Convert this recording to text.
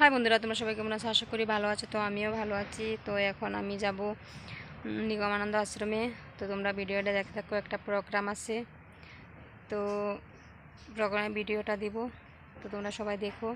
High বন্ধুরা, তোমরা সবাই কেমন আছো? আশা করি ভালো আছো। তো আমিও ভালো আছি। তো এখন আমি যাব নিগমানন্দ আশ্রমে। তো তোমরা ভিডিওটা দেখতে থাকো, একটা প্রোগ্রাম আছে। তো প্রোগ্রামের ভিডিওটা দিব, তো তোমরা সবাই দেখো।